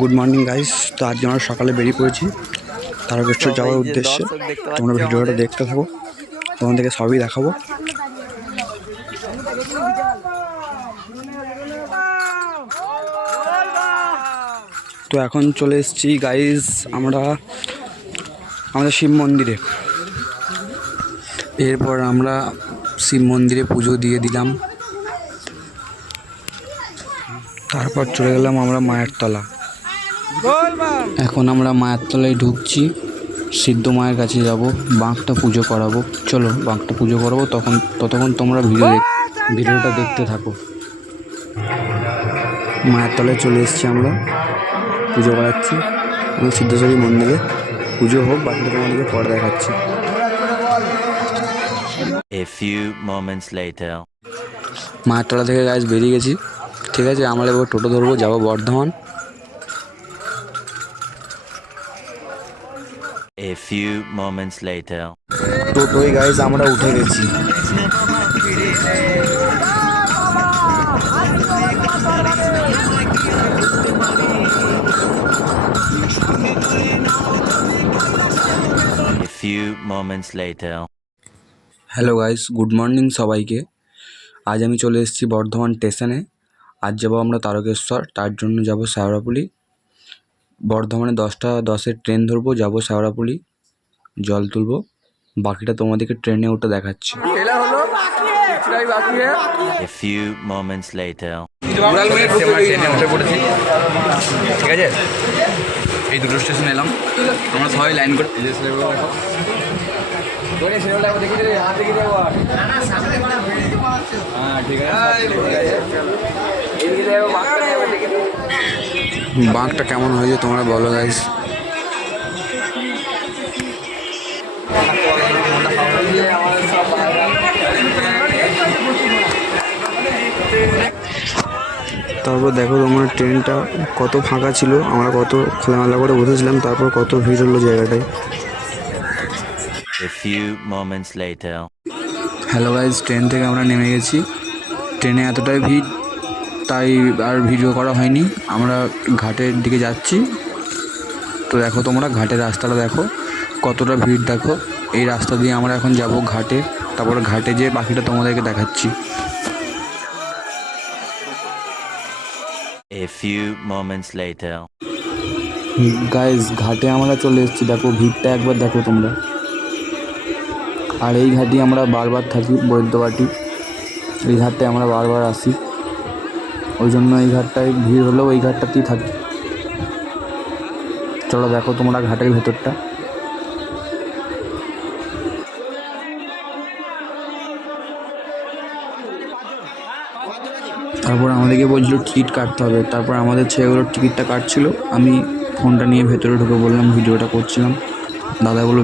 Good morning guys. তো আজ আমরা সকালে বেরিয়ে পড়েছি তারকেশ্বর যাওয়ার উদ্দেশ্যে। তোমরা ভিডিওটা দেখতে থাকো, তোমাদেরকে সবই দেখাবো। তো এখন চলে এসেছি গাইস আমরা আমাদের শিব মন্দিরে। এরপর আমরা শিব মন্দিরে পুজো দিয়ে দিলাম, তারপর চলে গেলাম আমরা মায়ের তলা। এখন আমরা মায়ের তলায় ঢুকছি, সিদ্ধ মায়ের কাছে যাব, বাঁকটা পুজো করাবো। চলো বাঁকটা পুজো করাবো, ততক্ষণ তোমরা ভিডিওটা দেখতে থাকো। মায়ের তলায় চলে এসেছি আমরা, পুজো করাচ্ছি। আমরা সিদ্ধেশ্বরী মন্দিরে পুজো হোক, বাকিটা তোমাদেরকে পরে দেখাচ্ছি। A few moments later. মায়ের তলা থেকে গাছ বেরিয়ে গেছি, ঠিক আছে। আমরা এবার টোটো ধরবো, যাবো Bardhaman. A few moments later. টোটোয় গাইজ আমরা উঠে গেছি। A few moments later. Hello guys, good morning সবাইকে। আজ আমি চলে এসেছি বর্ধমান স্টেশনে। আজ যাবো আমরা তারকেশ্বর, তার জন্য যাব শেওড়াফুলি। বর্ধমানে 10টা 10-এর ট্রেন ধরবো, যাবো শেওড়াফুলি, জল তুলবো। বাকিটা তোমাদেরকে ট্রেনে উঠে দেখাচ্ছি। A few moments later. ট্রেনে উঠে পড়েছি, ঠিক আছে। এই দুটো স্টেশন এলাম, আমরা সবাই লাইন করে। বাঁকটা কেমন হয়েছে তোমরা বলো গাইস। তারপর দেখো তোমার ট্রেনটা কত ফাঁকা ছিল, আমরা কত খোলামেলা করে বসেছিলাম, তারপর কত ভিড় হলো জায়গাটায়। A few moments later. Hello guys, train থেকে আমরা নেমে গেছি। ট্রেনে এতটাই ভিড়, তাই আর ভিডিও করা হয়নি। আমরা ঘাটের দিকে যাচ্ছি। তো দেখো তোমরা ঘাটের রাস্তাটা দেখো, কতটা ভিড় দেখো। এই রাস্তা দিয়ে আমরা এখন যাব ঘাটে, তারপর ঘাটে যেয়ে বাকিটা তোমাদেরকে দেখাচ্ছি। A few moments later. Guys ঘাটে আমরা চলে এসেছি, দেখো ভিড়টা একবার দেখো তোমরা। আর এই ঘাটে আমরা বারবার থাকি, বৈদ্যবাটি। এই ঘাটটায় আমরা বারবার আসি, ওই জন্য এই ঘাটটায় ভিড় হলেও এই ঘাটটাতেই থাকি। চলো দেখো তোমরা ঘাটের ভেতরটা। তারপর আমাদেরকে বলছিল টিকিট কাটতে হবে, তারপর আমাদের ছেলেগুলোর টিকিটটা কাটছিল। আমি ফোনটা নিয়ে ভেতরে ঢুকে বললাম, ভিডিওটা করছিলাম। দাদাগুলো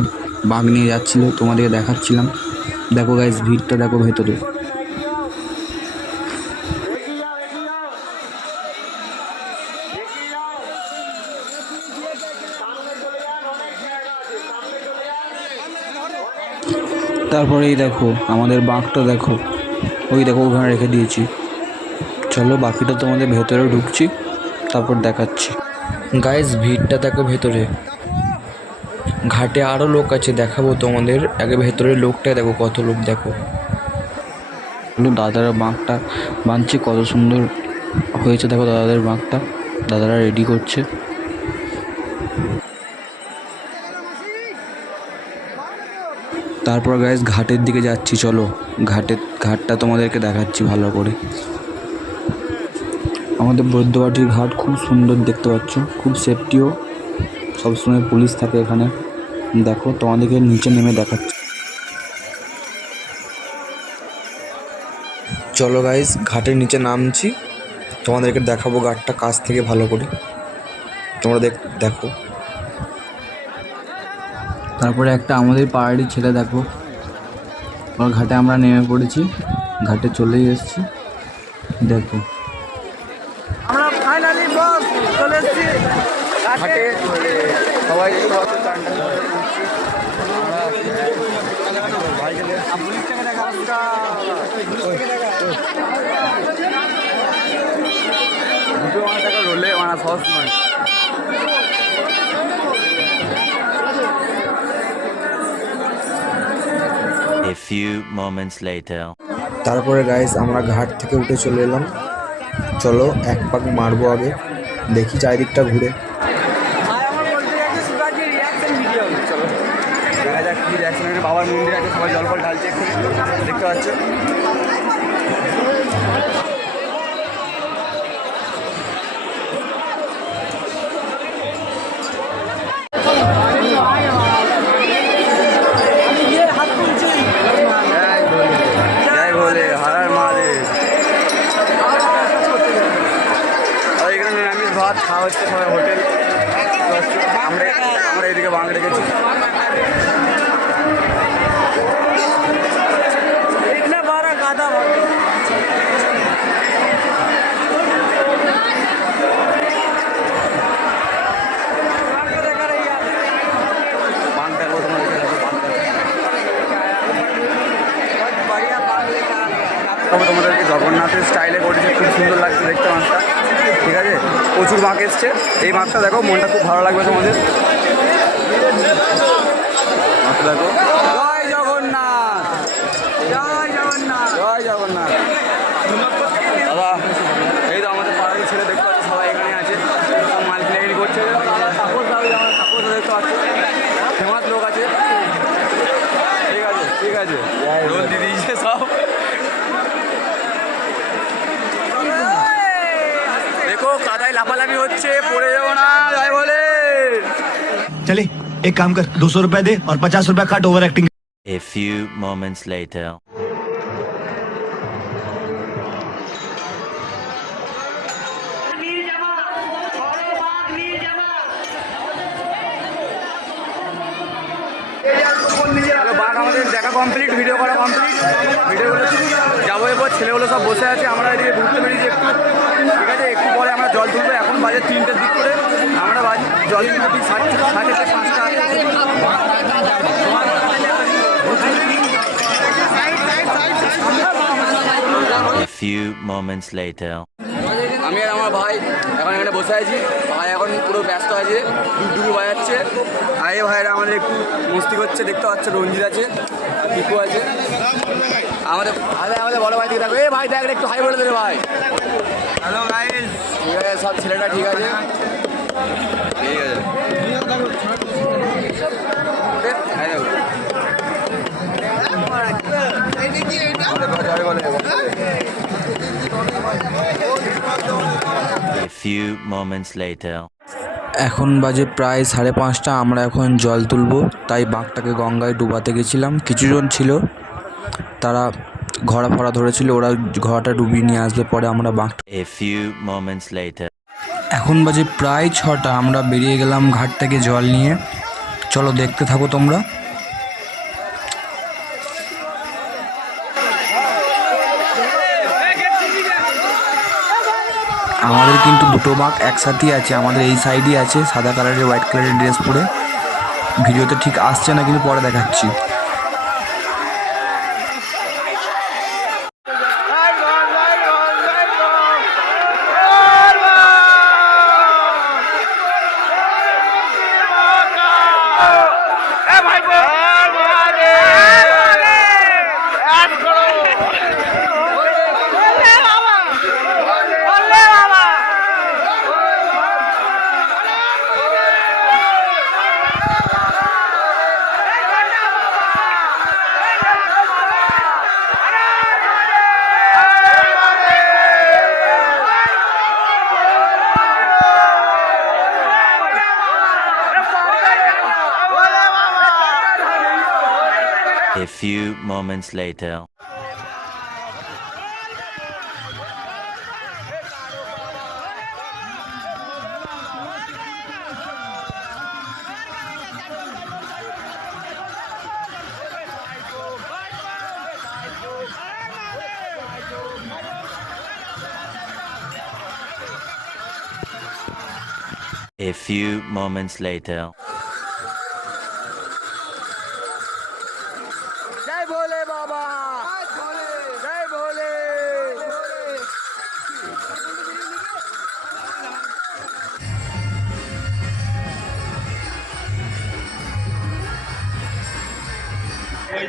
বাঁক নিয়ে যাচ্ছিলো, তোমাদেরকে দেখাচ্ছিলাম। দেখো গাইস ভিড়টা দেখো ভেতরে। তারপরে এই দেখো আমাদের বাঁকটা দেখো, ওই দেখো ওখানে রেখে দিয়েছি। চলো বাকিটা তোমাদের ভেতরে ঢুকছি, তারপর দেখাচ্ছি। গাইস ভিড়টা দেখো ভেতরে, ঘাটে আরও লোক আছে, দেখাবো তোমাদের। আগে ভেতরের লোকটা দেখো, কত লোক দেখো। দাদারা বাঁকটা বাঁধছে, কত সুন্দর হয়েছে দেখো দাদাদের বাঁকটা। দাদারা রেডি করছে। তারপর গাইস ঘাটের দিকে যাচ্ছি, চলো ঘাটটা তোমাদেরকে দেখাচ্ছি ভালো করে। আমাদের বৈদ্যবাটির ঘাট খুব সুন্দর দেখতে পাচ্ছ, খুব সেফটিও, সবসময় পুলিশ থাকে এখানে। দেখো তোমাদেরকে নিচে নেমে দেখাচ্ছি। চলো গাইস ঘাটের নিচে নামছি, তোমাদেরকে দেখাবো ঘাটটা কাছ থেকে ভালো করে, তোমরা দেখো। তারপরে একটা আমাদের পাহাড়ি ছেলে দেখো, ওর ঘাটে আমরা নেমে পড়েছি, ঘাটে চলেই এসেছি। দেখো আমরা ফাইনালি বস চলে এসেছি ঘাটে। সবাই ভিডিও বানাটাকে রোলে বানা সহজ নয়। A few moments later. তারপরে গাইস আমরা ঘাট থেকে উঠে চলে এলাম। চলো এক পাক মারবো আগে, দেখি চারিদিকটা ঘুরে। চলো দেখা যাক কি রিয়াকশন। বাবার মন্দির আছে, সবাই জল ফল ঢালছে, দেখতে পাচ্ছ। জয় ভোলে, হারার মহাদেব। আর এখানে নিরামিষ ভাত খাওয়া হচ্ছে সবাই হোটেল। আমরা আমরা এদিকে বাং রেখেছি। তোমাদেরকে জগন্নাথের স্টাইলে করেছে, খুব সুন্দর লাগছে দেখতে মাছটা। ঠিক আছে, প্রচুর মাছ এসছে। এই মাছটা দেখো, মনটা খুব ভালো লাগবে তোমাদের। মাছটা দেখো। জয় জগন্নাথ, জয় জগন্নাথ, জয় জগন্নাথ। দাদা এই তো আমাদের পাড়ার ছেলে দেখতে পাচ্ছি, সবাই এখানে আছে, মাল কিনে করছে। দাদা তাপস দাবি, আমার তাপস দেখতে পাচ্ছি, ফেমাস লোক আছে। ঠিক আছে ঠিক আছে, রোল দিয়ে দিয়েছে সব। দেখো কাদায় লাফালাফি হচ্ছে, পড়ে যাবো না। যাই বলে चले एक काम कर 200 रुपया दे और 50 रुपया काट over acting. A few moments later. বাঘ আমাদের দেখা কমপ্লিট, ভিডিও করা কমপ্লিট। ভিডিওগুলো যাবো, এরপর ছেলেগুলো সব বসে আছে, আমরা এদিকে ঘুরতে বেরিয়েছি একটু। ঠিক আছে, একটু পরে আমরা জল তুলবো। এখন বাজে 3টের দিক করে, আমরা জল তুলবো ঠিক 5:30। A few moments later. আমি আর আমার ভাই এখন এখানে বসে আছি। ভাই এখন পুরো ব্যস্ত আছে, ডুবডুবু বাজাচ্ছে। আর এই ভাইরা আমাদের একটু মস্তি করছে, দেখতে পাচ্ছে। রঞ্জিত আছে, আর পিকু আছে। আমাদের বড় ভাই দিকে থাকবে। এই ভাই দেখ একটু হাই বলে দেবে ভাই। হ্যালো গাইস, ঠিক আছে, সব ছেলেটা ঠিক আছে, ঠিক আছে। A few moments later. এখন বাজে প্রায় 5:30। আমরা এখন জল তুলবো, তাই বাঘটাকে গঙ্গায় ডুবাতে গেছিলাম। কিছুজন ছিল, তারা ঘোড়া ফড়া ধরেছিল, ওরা ঘোড়াটা ডুবিয়ে নিয়ে আসবে, পরে আমরা বাঘটা। A few moments later. এখন বাজে প্রায় 6টা। আমরা বেরিয়ে গেলাম ঘাট থেকে জল নিয়ে। চলো দেখতে থাকো তোমরা। আমাদের কিন্তু দুটো বাঘ একসাথেই আছে, আমাদের এই সাইডই আছে, সাদা কালারের হোয়াইট কালারের ড্রেস পরে। ভিডিওতে ঠিক আসছে না, কিন্তু পরে দেখাচ্ছি। A few moments later. A few moments later. জয় ভোলে বাবা, জয় ভোলে। A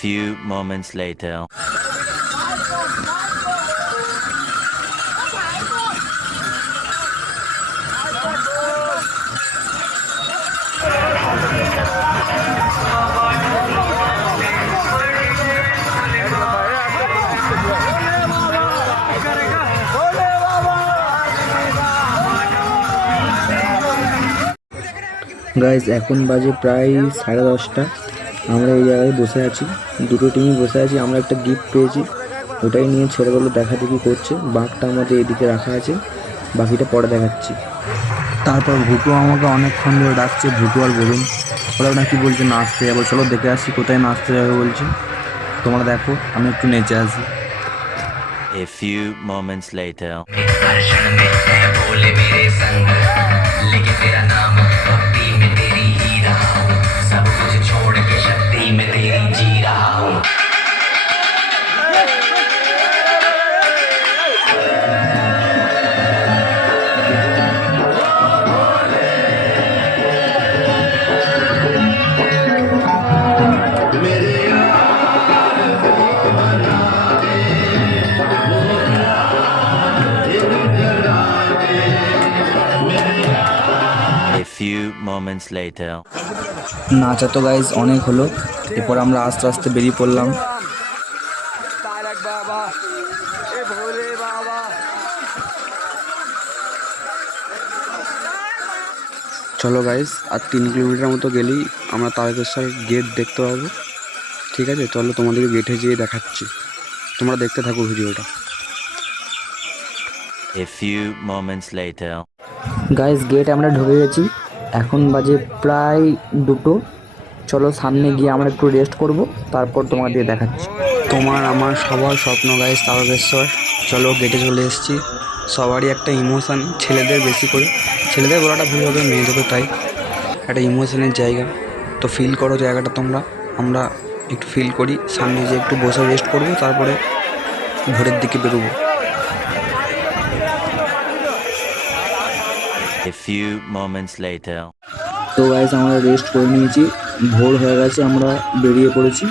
few moments later. Guys এখন বাজে প্রায় 10:30। আমরা এই জায়গায় বসে আছি, দুটো টিমই বসে আছি। আমরা একটা গিফট পেয়েছি, ওটাই নিয়ে ছেলেগুলো দেখাদেখি করছে। বাঘটা আমাদের এদিকে রাখা আছে, বাকিটা পরে দেখাচ্ছি। তারপর ভুটু আমাকে অনেকক্ষণ ধরে ডাকছে। ভুটু আর বলুন ওরা না কি বলছে, নাচতে যাবো, চলো দেখে আসি কোথায় নাচতে যাবে বলছে। তোমরা দেখো, আমি একটু নেচে আসি। A few moments later. A few moments later. নাচা তো গাইজ অনেক হলো, এরপর আমরা আস্তে আস্তে বেরিয়ে পড়লাম। তারক বাবা, এ ভোলে বাবা। চলো গাইজ, আর 3 কিলোমিটার মতো গেলেই আমরা তারকেশ্বর গেট দেখতে পাবো। ঠিক আছে, চলো তোমাদেরকে গেটে যেয়ে দেখাচ্ছি, তোমরা দেখতে থাকো ভিডিওটা। A few moments later. Guys gate আমরা ঢুকে গেছি, এখন বাজে প্রায় 2টো। চলো সামনে গিয়ে আমরা একটু রেস্ট করব, তারপর তোমাদের দেখাচ্ছি। তোমার আমার সবার স্বপ্ন গাইজ তারকেশ্বর। চলো গেটে চলে এসেছি। সবারই একটা ইমোশান, ছেলেদের বেশি করে, ছেলেদের বলাটা ভুল হবে, মেয়েদের তো তাই। একটা ইমোশনের জায়গা, তো ফিল করো জায়গাটা তোমরা। আমরা একটু ফিল করি, সামনে যে একটু বসে রেস্ট করব, তারপরে ভোরের দিকে বেরোবো। A few moments later. তো গাইজ আমরা রেস্ট করে নিয়েছি, ভোর হয়ে গেছে, আমরা বেরিয়ে পড়েছি।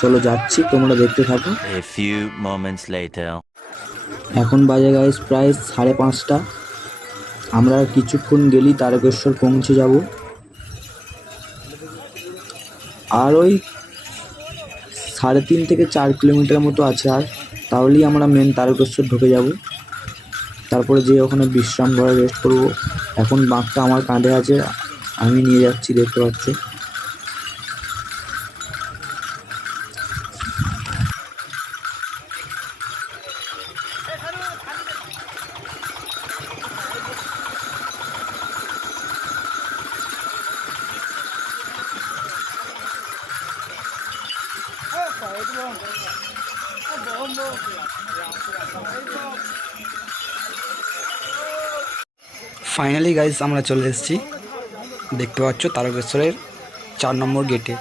চলো যাচ্ছি, তোমরা দেখতে থাকো। A few moments later. এখন বাজে গাইজ প্রায় 5:30। আমরা কিছুক্ষণ গেলেই তারকেশ্বর পৌঁছে যাব। আর ওই 3.5 থেকে 4 কিলোমিটার মতো আছে, আর তাহলেই আমরা মেন তারকেশ্বর ঢুকে যাব। তারপরে যেয়ে ওখানে বিশ্রাম করে রেস্ট করব। এখন বাঘটা আমার কাঁধে আছে, আমি নিয়ে যাচ্ছি, দেখতে পাচ্ছ। ফাইনালি গাইজ আমরা চলে এসেছি, দেখতে পাচ্ছ তারকেশ্বরের 4 নম্বর গেটে।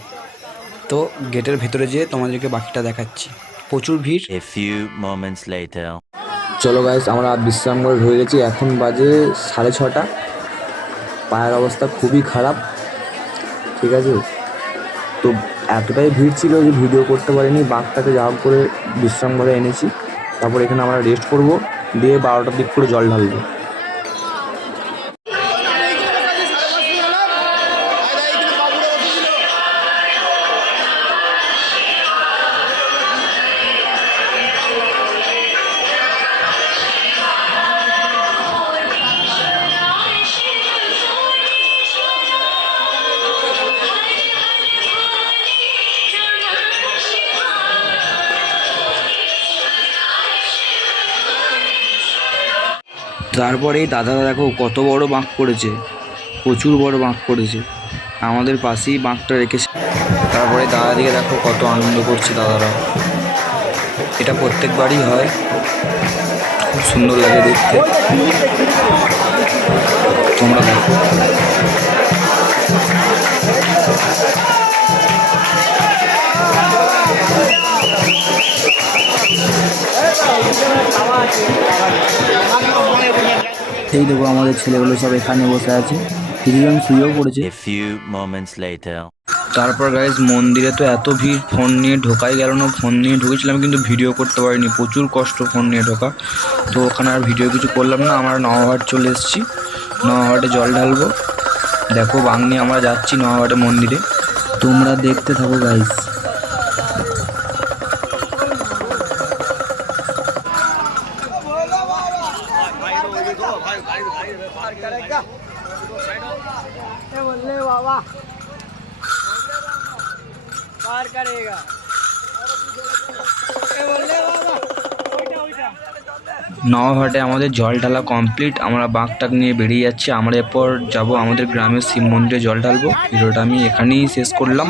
তো গেটের ভেতরে যেয়ে তোমাদেরকে বাকিটা দেখাচ্ছি। প্রচুর ভিড়। A few moments later. চলো গাইজ আমরা বিশ্রাম করে হয়ে গেছি, এখন বাজে 6:30। পায়ের অবস্থা খুবই খারাপ, ঠিক আছে। তো এতটাই ভিড় ছিল যে ভিডিও করতে পারিনি। বাঘটাকে যা হোক করে বিশ্রাম করে এনেছি, তারপর এখানে আমরা রেস্ট করব, দিয়ে 12টার দিক করে জল ঢালবো। তারপরে এই দাদারা দেখো কত বড় বাঁক করেছে, প্রচুর বড় বাঁক করেছে, আমাদের পাশেই বাঁকটা রেখেছে। তারপরে দাদাদিকে দেখো কত আনন্দ করছে দাদারা। এটা প্রত্যেকবারই হয়, খুব সুন্দর লাগে দেখতে, তোমরা দেখো। এই দেখো আমাদের ছেলেগুলো সব এখানে বসে আছে, কিছুজন শুয়েও পড়েছে। A few moments later. তারপর গাইজ মন্দিরে তো এত ভিড়, ফোন নিয়ে ঢোকাই গেল না। ফোন নিয়ে ঢুকেছিলাম কিন্তু ভিডিও করতে পারিনি, প্রচুর কষ্ট ফোন নিয়ে ঢোকা। তো ওখানে আর ভিডিও কিছু করলাম না। আমরা নওয়াহাট চলে এসেছি, নওয়াহাটে জল ঢালবো। দেখো বাং নিয়ে আমরা যাচ্ছি নওয়াহাটে মন্দিরে, তোমরা দেখতে থাকো গাইজ। নওয়াহাটে আমাদের জল ঢালা কমপ্লিট, আমরা বাঁকটাক নিয়ে বেরিয়ে যাচ্ছি। আমরা এরপর যাব আমাদের গ্রামের শিব মন্দিরে জল ঢালবো। ভিডিওটা আমি এখানেই শেষ করলাম।